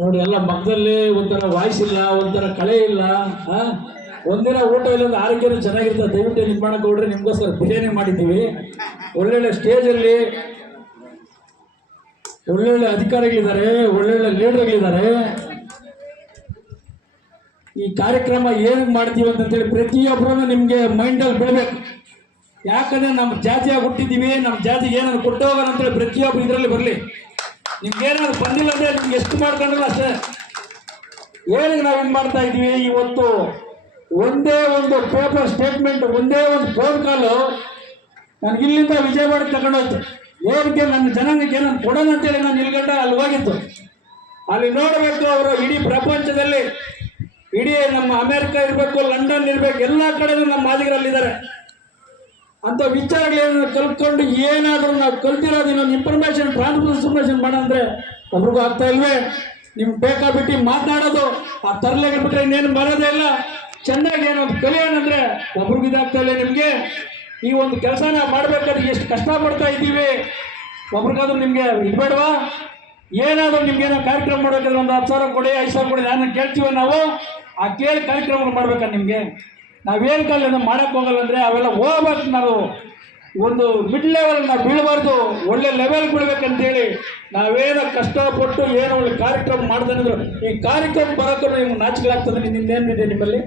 ನೋಡಿ ಎಲ್ಲ ಮಕ್ಕದಲ್ಲಿ ಒಂಥರ ವಾಯ್ಸ್ ಇಲ್ಲ, ಒಂಥರ ಕಳೆ ಇಲ್ಲ. ಒಂದಿನ ಊಟ ಇಲ್ಲ, ಆರೋಗ್ಯನೂ ಚೆನ್ನಾಗಿರ್ತದೆ. ದಯವಿಟ್ಟು ನಿರ್ಮಾಣ ಕೊಡ್ರಿ, ನಿಮ್ಗೋಸ್ಕರ ಬಿರಿಯಾನಿ ಮಾಡಿದ್ದೀವಿ. ಒಳ್ಳೊಳ್ಳೆ ಸ್ಟೇಜಲ್ಲಿ ಒಳ್ಳೊಳ್ಳೆ ಅಧಿಕಾರಿಗಳಿದ್ದಾರೆ, ಒಳ್ಳೊಳ್ಳೆ ಲೀಡರ್ಗಳಿದ್ದಾರೆ. ಈ ಕಾರ್ಯಕ್ರಮ ಏನು ಮಾಡ್ತೀವಿ ಅಂತೇಳಿ ಪ್ರತಿಯೊಬ್ಬರೂ ನಿಮಗೆ ಮೈಂಡಲ್ಲಿ ಬೀಳ್ಬೇಕು. ಯಾಕಂದ್ರೆ ನಮ್ಮ ಜಾತಿಯಾಗಿ ಹುಟ್ಟಿದ್ದೀವಿ, ನಮ್ಮ ಜಾತಿಗೆ ಏನಾದ್ರು ಕೊಟ್ಟು ಹೋಗೋಣ ಅಂತೇಳಿ ಪ್ರತಿಯೊಬ್ಬರು ಇದರಲ್ಲಿ ಬರಲಿ. ನಿಮ್ಗೆ ಏನಾದ್ರು ಬಂದಿಲ್ಲ ಅಂದರೆ ನಿಮ್ಗೆ ಎಷ್ಟು ಮಾಡ್ಕೊಂಡ್ರಲ್ಲ ಅಷ್ಟೇ. ಏನಿಗೆ ನಾವು ಏನು ಮಾಡ್ತಾ ಇದ್ದೀವಿ ಇವತ್ತು? ಒಂದೇ ಒಂದು ಪೇಪರ್ ಸ್ಟೇಟ್ಮೆಂಟ್, ಒಂದೇ ಒಂದು ಫೋನ್ ಕಾಲು ನನಗೆ ಇಲ್ಲಿಂದ ವಿಜಯವಾಡಕ್ಕೆ ತಗೊಂಡೋಯ್ತು. ಏನಕ್ಕೆ? ನನ್ನ ಜನಾಂಗಕ್ಕೆ ಏನನ್ನು ಕೊಡೋಣ ಅಂತೇಳಿ ನಾನು ನಿಲ್ಗಂಡ ಅಲ್ಲಿ ಹೋಗಿತ್ತು. ಅಲ್ಲಿ ನೋಡಬೇಕು, ಅವರು ಇಡೀ ಪ್ರಪಂಚದಲ್ಲಿ, ಇಡೀ ನಮ್ಮ ಅಮೆರಿಕ ಇರಬೇಕು, ಲಂಡನ್ ಇರಬೇಕು, ಎಲ್ಲ ಕಡೆನೂ ನಮ್ಮ ಮಾದಿಗರಲ್ಲಿದ್ದಾರೆ. ಅಂತ ವಿಚಾರಗಳೇನು ಕಲ್ತ್ಕೊಂಡು ಏನಾದರೂ ನಾವು ಕಲ್ತಿರೋದು ಇನ್ನೊಂದು ಇನ್ಫಾರ್ಮೇಷನ್ ಟ್ರಾನ್ಸ್ಫರ್ಮೇಷನ್ ಮಾಡಂದ್ರೆ ಒಬ್ರಿಗೂ ಆಗ್ತಾ ಇಲ್ವೇ? ನಿಮ್ಗೆ ಬೇಕಾಬಿಟ್ಟು ಮಾತನಾಡೋದು ಆ ತರಲೆಗೆ ಬಿಟ್ಟರೆ ಇನ್ನೇನು ಬರೋದೇ ಇಲ್ಲ. ಚೆನ್ನಾಗಿ ಏನೊಂದು ಕಲಿಯೋಣಂದ್ರೆ ಒಬ್ರಿಗೂ ಇದಾಗ್ತಾ ಇಲ್ಲ. ನಿಮಗೆ ಈ ಒಂದು ಕೆಲಸನ ಮಾಡಬೇಕಾದ್ರೆ ಎಷ್ಟು ಕಷ್ಟಪಡ್ತಾ ಇದ್ದೀವಿ. ಒಬ್ರಿಗಾದ್ರೂ ನಿಮಗೆ ಇದ್ಬೇಡವಾ? ಏನಾದರೂ ನಿಮ್ಗೇನೋ ಕಾರ್ಯಕ್ರಮ ಮಾಡಬೇಕಾದ್ರೆ ಒಂದು 10,000 ಕೊಡಿ, 5,000 ಕೊಡಿ, ನಾನು ಕೇಳ್ತೀವಿ. ನಾವು ಆ ಕೇಳಿ ಕಾರ್ಯಕ್ರಮ ಮಾಡ್ಬೇಕಾದ್ರೆ ನಿಮಗೆ ನಾವೇನು ಕಾಲ ಮಾಡೋಕ್ಕೆ ಹೋಗಲ್ಲ ಅಂದರೆ ಅವೆಲ್ಲ ಹೋಗ್ಬೇಕು. ನಾವು ಒಂದು ಮಿಡ್ ಲೆವೆಲ್ ನಾವು ಬೀಳಬಾರ್ದು, ಒಳ್ಳೆ ಲೆವೆಲ್ ಬೀಳ್ಬೇಕಂತೇಳಿ ನಾವೇನೋ ಕಷ್ಟಪಟ್ಟು ಏನೋ ಒಳ್ಳೆ ಕಾರ್ಯಕ್ರಮ ಮಾಡ್ದಂದ್ರು ಈ ಕಾರ್ಯಕ್ರಮ ಬರೋಕ್ಕೂ ನಿಮ್ಗೆ ನಾಚಿಕೆಲಾಗ್ತದೆ. ನಿಮ್ದೇನಿದೆ ನಿಮ್ಮಲ್ಲಿ?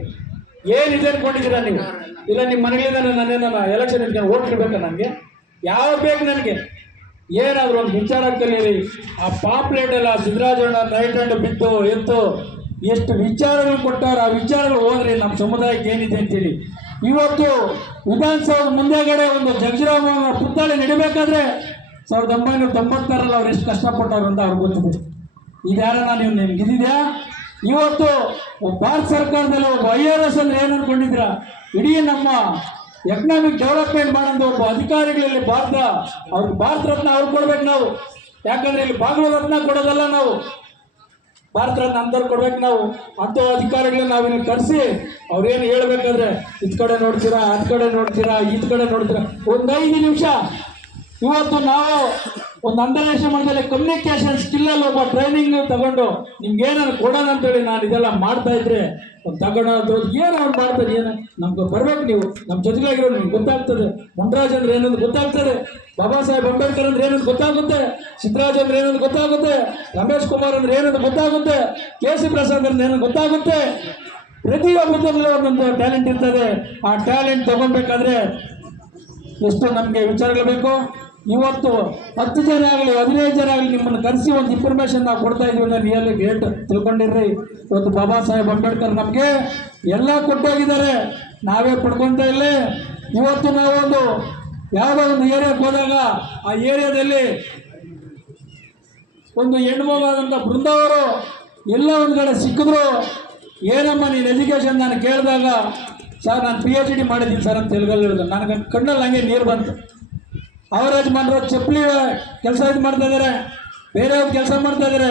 ಏನಿದೆ ಅಂದ್ಕೊಂಡಿದ್ದೀರಾ ನೀವು? ಇಲ್ಲ ನಿಮ್ಮ ಮನೆಗಳಿಂದ ನಾನೇನೋ ಎಲೆಕ್ಷನ್ ಇಟ್ಕೊಂಡು ಓಟ್ ಇಡ್ಬೇಕಾ? ನನಗೆ ಯಾವ ಬೇಕು? ನನಗೆ ಏನಾದರೂ ಒಂದು ವಿಚಾರ ಕಲೀರಿ. ಆ ಪಾಪ್ಲೇಟ್ ಎಲ್ಲ ಸಿದ್ದರಾಜಣ್ಣ ನೈಟ್ ಹ್ಯಾಂಡ್ ಬಿದ್ದು ಎತ್ತು ಎಷ್ಟು ವಿಚಾರಗಳು ಕೊಟ್ಟಾರ, ಆ ವಿಚಾರಗಳು ಹೋದ್ರಿ ನಮ್ಮ ಸಮುದಾಯಕ್ಕೆ ಏನಿದೆ ಅಂತೇಳಿ. ಇವತ್ತು ವಿಧಾನಸೌಧ ಮುಂದೆಗಡೆ ಒಂದು ಜಗಜೀರಾಮನ ಪುತ್ಥಳಿ ನಡಿಬೇಕಾದ್ರೆ 1996ರಲ್ಲಿ ಅವ್ರು ಎಷ್ಟು ಕಷ್ಟಪಟ್ಟವ್ರು ಅಂತ ಅವ್ರಿಗೆ ಗೊತ್ತಿದೆ. ಇದ್ಯಾರನ್ನ ನೀವು ನಿಮ್ಗಿದ್ಯಾ? ಇವತ್ತು ಭಾರತ ಸರ್ಕಾರದಲ್ಲಿ ಒಬ್ಬ IRS ಅಂದ್ರೆ ಏನು ಅಂದ್ಕೊಂಡಿದ್ದೀರಾ? ಇಡೀ ನಮ್ಮ ಎಕನಾಮಿಕ್ ಡೆವಲಪ್ಮೆಂಟ್ ಮಾಡೋದು ಒಬ್ಬ ಅಧಿಕಾರಿಗಳಲ್ಲಿ ಅವ್ರಿಗೆ ಭಾರತ ರತ್ನ ಅವ್ರು ಕೊಡ್ಬೇಕು ನಾವು. ಯಾಕಂದ್ರೆ ಇಲ್ಲಿ ಭಾಗವತ ರತ್ನ ಕೊಡೋದಲ್ಲ, ನಾವು ಭಾರತ ರತ್ನ ಅಂಥವ್ರು ಕೊಡ್ಬೇಕು. ನಾವು ಅಂಥ ಅಧಿಕಾರಿಗಳನ್ನ ನಾವಿಲ್ಲಿ ಕರೆಸಿ ಅವ್ರೇನು ಹೇಳ್ಬೇಕಾದ್ರೆ ಇದ್ ಕಡೆ ನೋಡ್ತೀರಾ, ಅದ್ ಕಡೆ ನೋಡ್ತೀರಾ, ಇದ್ ಕಡೆ ನೋಡ್ತೀರಾ, ಒಂದು 5 ನಿಮಿಷ ಇವತ್ತು ನಾವು ಒಂದು ಅಂತಾರಾಷ್ಟ್ರೀಯ ಮಟ್ಟದಲ್ಲಿ ಕಮ್ಯುನಿಕೇಶನ್ ಸ್ಕಿಲ್ಲಲ್ಲಿ ಒಬ್ಬ ಟ್ರೈನಿಂಗ್ ತಗೊಂಡು ನಿಮ್ಗೆ ಏನಾದ್ರು ಕೊಡೋಣ ಅಂತೇಳಿ ನಾನು ಇದೆಲ್ಲ ಮಾಡ್ತಾ ಇದ್ರೆ ಒಂದು ತಗೊಂಡು ಏನು ಅವ್ರು ಮಾಡ್ತಾರೆ, ಏನು ನಮ್ಗೆ ಬರ್ಬೇಕು. ನೀವು ನಮ್ಮ ಜೊತೆಗಾಗಿರೋ ನಿಮ್ಗೆ ಗೊತ್ತಾಗ್ತದೆ. ಮುನ್ರಾಜ್ ಅಂದ್ರೆ ಏನಂದು ಗೊತ್ತಾಗ್ತದೆ, ಬಾಬಾ ಸಾಹೇಬ್ ಅಂಬೇಡ್ಕರ್ ಅಂದ್ರೆ ಏನಂದು ಗೊತ್ತಾಗುತ್ತೆ, ಸಿದ್ದರಾಜ್ ಅಂದ್ರೆ ಏನಂದು ಗೊತ್ತಾಗುತ್ತೆ, ರಮೇಶ್ ಕುಮಾರ್ ಅಂದ್ರೆ ಏನಂದು ಗೊತ್ತಾಗುತ್ತೆ, KC ಪ್ರಸಾದ್ ಅಂದ್ರೆ ಏನಂದು ಗೊತ್ತಾಗುತ್ತೆ. ಪ್ರತಿಯೊಬ್ಬರಲ್ಲಿ ಒಂದೊಂದು ಟ್ಯಾಲೆಂಟ್ ಇರ್ತದೆ. ಆ ಟ್ಯಾಲೆಂಟ್ ತಗೊಳ್ಬೇಕಾದ್ರೆ ಎಷ್ಟು ನಮಗೆ ವಿಚಾರಗಳು ಬೇಕು. ಇವತ್ತು 10 ಜನ ಆಗಲಿ 15 ಜನ ಆಗಲಿ ನಿಮ್ಮನ್ನು ಕರೆಸಿ ಒಂದು ಇನ್ಫಾರ್ಮೇಷನ್ ನಾವು ಕೊಡ್ತಾ ಇದೀವಿ ಅಂದರೆ ರಿಯಲಿ ಗ್ರೇಟ್ ತಿಳ್ಕೊಂಡಿರ್ರಿ. ಇವತ್ತು ಬಾಬಾ ಸಾಹೇಬ್ ಅಂಬೇಡ್ಕರ್ ನಮಗೆ ಎಲ್ಲ ಕೊಟ್ಟೋಗಿದ್ದಾರೆ, ನಾವೇ ಪಡ್ಕೊತಾ ಇಲ್ಲ. ಇವತ್ತು ನಾವೊಂದು ಯಾವುದೋ ಒಂದು ಏರಿಯಾಕ್ಕೆ ಹೋದಾಗ ಆ ಏರಿಯಾದಲ್ಲಿ ಒಂದು ಹೆಣ್ಮಗಾದಂಥ ಬೃಂದವರು ಎಲ್ಲ ಒಂದು ಕಡೆ ಸಿಕ್ಕಿದ್ರು. ಏನಮ್ಮ ನೀನು ಎಜುಕೇಷನ್ ನಾನು ಕೇಳಿದಾಗ, ಸರ್ ನಾನು PhD ಮಾಡಿದ್ದೀನಿ ಸರ್ ಅಂತ ತೆಲುಗಲ್ಲಿ ಹೇಳಿದ್ರು. ನನಗೆ ಕಣ್ಣಲ್ಲಿ ಹಂಗೆ ನೀರು ಬಂತು. ಅವರ ಯಜಮಾನರು ಚಪ್ಪಲಿ ಕೆಲಸ ಇದು ಮಾಡ್ತಾ ಇದ್ದಾರೆ, ಬೇರೆಯವ್ರು ಕೆಲಸ ಮಾಡ್ತಾ ಇದ್ದಾರೆ.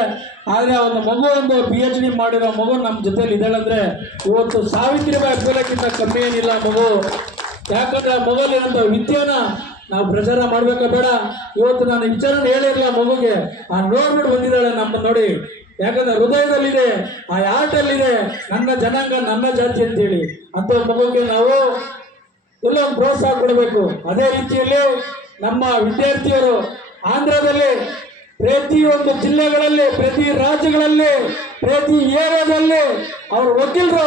ಆದರೆ ಒಂದು ಮಗು ಒಂದು PhD ಮಾಡಿರೋ ಮಗು ನಮ್ಮ ಜೊತೆಲಿ ಇದ್ದಾಳಂದರೆ ಇವತ್ತು ಸಾವಿತ್ರಿಬಾಯಿ ಫುಲೆಕ್ಕಿಂತ ಕಮ್ಮಿ ಏನಿಲ್ಲ ಮಗು. ಯಾಕಂದರೆ ಆ ಮಗುವಲ್ಲಿರೋಂಥ ವಿದ್ಯೆನ ನಾವು ಪ್ರಚಾರ ಮಾಡಬೇಕಾ ಬೇಡ? ಇವತ್ತು ನಾನು ವಿಚಾರ ಹೇಳಿರಲಿಲ್ಲ ಮಗುಗೆ, ಆ ನೋಡ್ಬಿಟ್ಟು ಬಂದಿದ್ದಾಳೆ ನಮ್ಮನ್ನು ನೋಡಿ. ಯಾಕಂದ್ರೆ ಹೃದಯದಲ್ಲಿದೆ, ಆ ಆರ್ಟಲ್ಲಿದೆ ನನ್ನ ಜನಾಂಗ ನನ್ನ ಜಾತಿ ಅಂತೇಳಿ. ಅಂಥ ಮಗುಗೆ ನಾವು ಎಲ್ಲ ಒಂದು ಪ್ರೋತ್ಸಾಹ ಕೊಡಬೇಕು. ಅದೇ ರೀತಿಯಲ್ಲಿ ನಮ್ಮ ವಿದ್ಯಾರ್ಥಿಯರು ಆಂಧ್ರದಲ್ಲಿ ಪ್ರತಿಯೊಂದು ಜಿಲ್ಲೆಗಳಲ್ಲಿ, ಪ್ರತಿ ರಾಜ್ಯಗಳಲ್ಲಿ, ಪ್ರತಿ ಏರಿಯಾದಲ್ಲಿ ಅವರು ವಕೀಲರು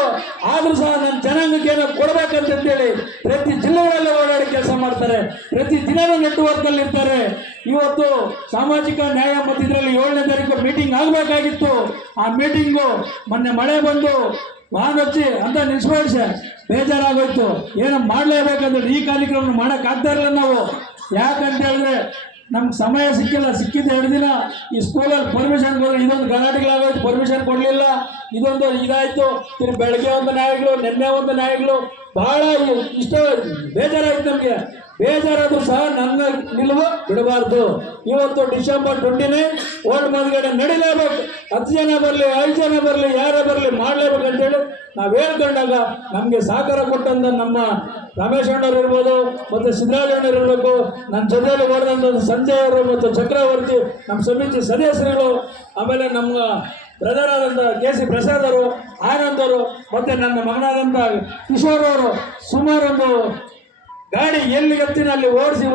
ಆದರೂ ಸಹ ನನ್ನ ಜನಾಂಗಕ್ಕೆ ಏನೋ ಕೊಡಬೇಕಂತೇಳಿ ಪ್ರತಿ ಜಿಲ್ಲೆಗಳಲ್ಲಿ ಓಡಾಡಿ ಕೆಲಸ ಮಾಡ್ತಾರೆ. ಪ್ರತಿ ದಿನವೂ ನೆಟ್ವರ್ಕಲ್ಲಿ ಇರ್ತಾರೆ. ಇವತ್ತು ಸಾಮಾಜಿಕ ನ್ಯಾಯ ಮತ್ತು ಇದರಲ್ಲಿ 7ನೇ ತಾರೀಕು ಮೀಟಿಂಗ್ ಆಗಬೇಕಾಗಿತ್ತು. ಆ ಮೀಟಿಂಗು ಮೊನ್ನೆ ಮಳೆ ಬಂದು ವಾಹನ ಹಚ್ಚಿ ಅಂತ ನಿಲ್ಸ್ಬೇಡಿ, ಬೇಜಾರಾಗೋಯ್ತು. ಏನೋ ಮಾಡಲೇಬೇಕಂದ್ರೆ ಈ ಕಾರ್ಯಕ್ರಮ ಮಾಡೋಕ್ಕಾಗ್ತಾ ಇರಲಿಲ್ಲ ನಾವು. ಯಾಕಂತ ಹೇಳಿದ್ರೆ ನಮ್ಗೆ ಸಮಯ ಸಿಕ್ಕಿಲ್ಲ. ಸಿಕ್ಕಿದ್ದು 2 ದಿನ ಈ ಸ್ಕೂಲಲ್ಲಿ ಪರ್ಮಿಷನ್ ಕೊಡೋದು, ಇದೊಂದು ಗಲಾಟೆಗಳಾಗೋಯ್ತು, ಪರ್ಮಿಷನ್ ಕೊಡಲಿಲ್ಲ, ಇದೊಂದು ಇದಾಯಿತು. ಬೆಳಗ್ಗೆ ಒಂದು ನ್ಯಾಯಗಳು, ನಿನ್ನೆ ಒಂದು ನ್ಯಾಯಗಳು, ಭಾಳ ಇಷ್ಟ ಬೇಜಾರಾಯ್ತು ನಮಗೆ. ಬೇಜಾರಾದ್ರೂ ಸಹ ನನ್ನ ನಿಲುವು ಬಿಡಬಾರ್ದು. ಇವತ್ತು ಡಿಸೆಂಬರ್ 29 ಓಲ್ಡ್ ಮದುವೆ ನಡಿಲೇಬೇಕು. 10 ಜನ ಬರಲಿ, 5 ಜನ ಬರಲಿ, ಯಾರೇ ಬರಲಿ ಮಾಡಲೇಬೇಕು ಅಂತೇಳಿ ನಾವು ಹೇಳ್ಕೊಂಡಾಗ ನಮಗೆ ಸಹಕಾರ ಕೊಟ್ಟಂತ ನಮ್ಮ ರಮೇಶ್ ಅಣ್ಣವ್ರು ಇರ್ಬೋದು, ಮತ್ತು ಸಿದ್ದರಾಮಯ್ಯವ್ರು ಇರಬೇಕು, ನನ್ನ ಜೊತೆಯಲ್ಲಿ ಓಡಿದಂಥ ಸಂಜಯ್ ಅವರು ಮತ್ತು ಚಕ್ರವರ್ತಿ, ನಮ್ಮ ಸಮಿತಿ ಸದಸ್ಯರುಗಳು, ಆಮೇಲೆ ನಮ್ಮ ಬ್ರದರ್ ಆದಂಥ KC ಪ್ರಸಾದ್ ಅವರು, ಆನಂದ್ ಅವರು, ಮತ್ತು ನನ್ನ ಮಗನಾದಂಥ ಕಿಶೋರ್ ಅವರು ಸುಮಾರೊಂದು ಗಾಡಿ ಎಲ್ಲಿ ಎತ್ತಿನ ಅಲ್ಲಿ ಓಡಿಸಿ